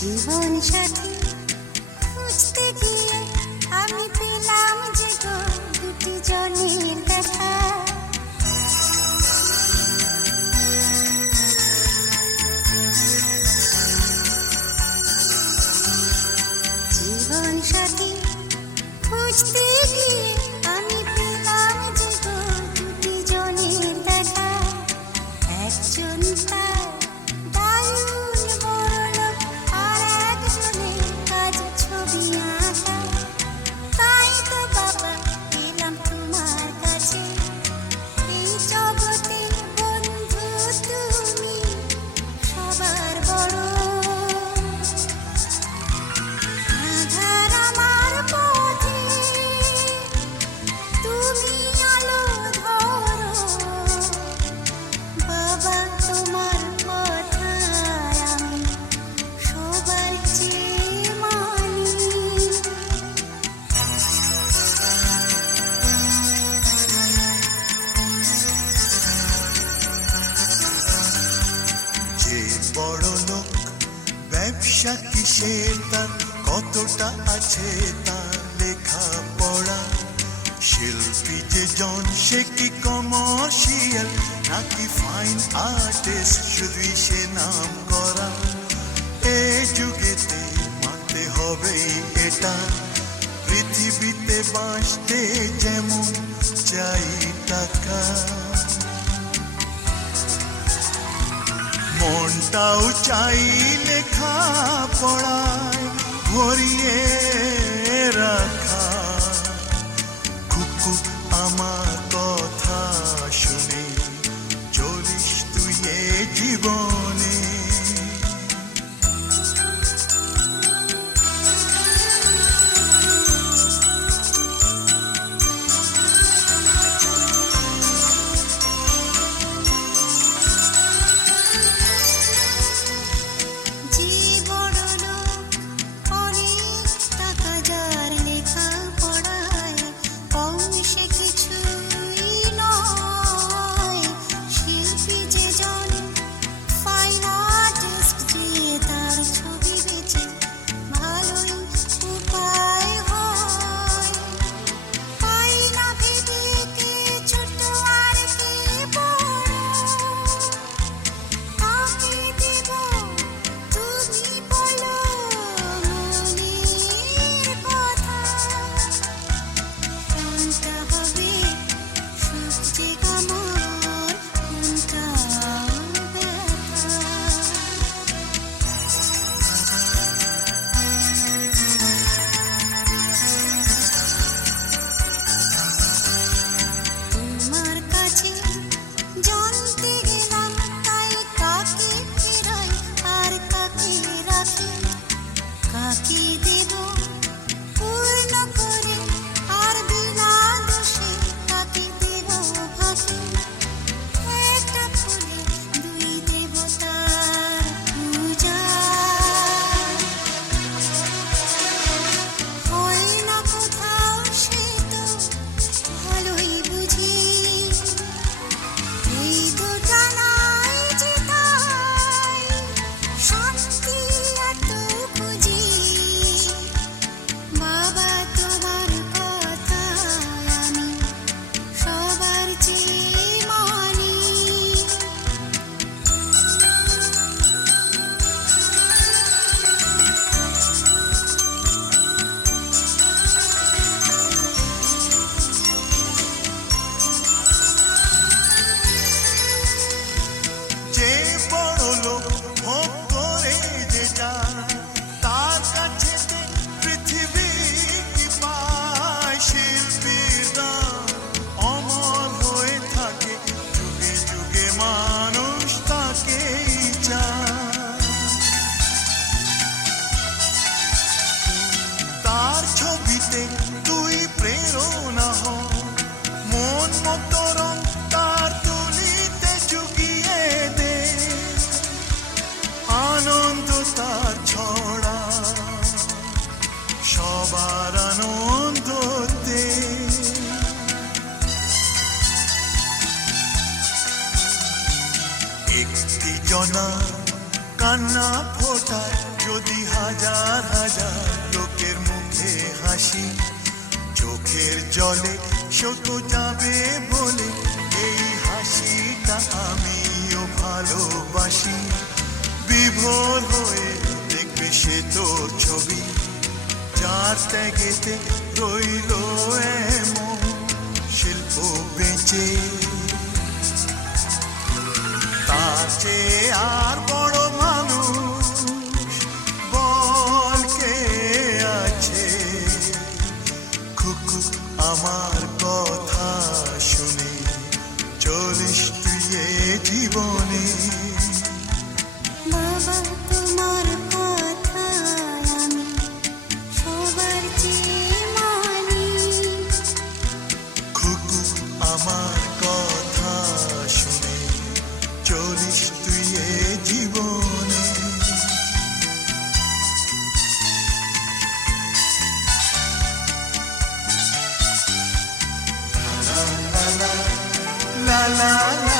জীবন সাথী খুঁজতে গিয়ে আমি পেলাম যে গো দুটি জনের দেখা। জীবন সাথী খুঁজতে গিয়ে আমি পেলাম যে গো দুটি জনের দেখা। একজন তার দারুণ বড়লোক, আর একজনের কাজ ছবি আঁকা। তাই তো বাবা এলাম তোমার কাছে, এই জগতে বন্ধু তুমি সবার বড়। আধার আমার পথে তুমি আলো ধরো, বাবা তোমার কথায় আমি সবার চেয়ে মানি। যে বড় লোক ব্যবসা কিসের, তার কতটা আছে তার লেখা পড়া। শিল্পী যে জন সে কি কমার্শিয়াল নাকি ফাইন আর্টিস্ট, শুধুই সে নাম করা। এ যুগেতে মানতে হবে এটা, পৃথিবীতে বাঁচতে যেমন চাই টাকা। মনটাও চাই লেখা পড়ায় ভরিয়ে রাখা। খুকু আমার কথা শুনে চলিস তুই এ জীবনে। যে বড়লোক অনেক টাকা যার লেখা পড়ায়, কম সে কিছুই নয়। শিল্পী যে জন ফাইন আর্টিস্ট, যে তার ছবি বেচে ভালোই উপায় হয়। পাই না ভেবে কে ছোট আর কে বড়, কাকে দেব তুমি বলো মনের কথা। কোনটা হবে সুখ যে আমার, কোনটা ব্যথা। তোমার কাছে জানতে গেলাম, তাই কাকে ফেরাই আর কাকে রাখি, কাকে দেব পূর্ণ করে আর বিনা দোষে কাকে দেব ফাঁকি। একটা ফুলে দুই দেবতার পূজা হয় না কোথাও, সে তো ভালোই বুঝি। এই দুটা নাই যে তাই শান্তি এত খুঁজি, বাবা তোমার কথায় আমি সবার চেয়ে মানি। যে বড় লোক ভোগ করে যে যায়, তার কাছে পৃথিবী কি পায়। শিল্পীর দান অমর হয়ে থাকে, যুগে যুগে মানুষ তাকেই চায়। তার ছবিতে তুই প্রেরণা হ, মন মতো রং তার তুলিতে জুগিয়ে দে। আনন্দ তার ছড়া, সবার আনন্দ দে। একটি জনা কান্না ফোটায় যদি হাজার হাজার লোকের মুখে হাসি, চোখের জলে শত যাবে বলে এই হাসিটা আমিও ভালোবাসি। বিভোর হয়ে দেখবে সে তোর ছবি, যার ত্যাগেতে রইল এমন শিল্প বেঁচে। তার চেয়ে আর বড় মানুষ বল কে আছে? খুকু আমার কথা শুনে চলিস তুই এ জীবনে। বাবা তোমার কথা আমি সবার চেয়ে মানি। খুকু আমার কথা শুনে চলিস তুই এ জীবনে। লা লা লা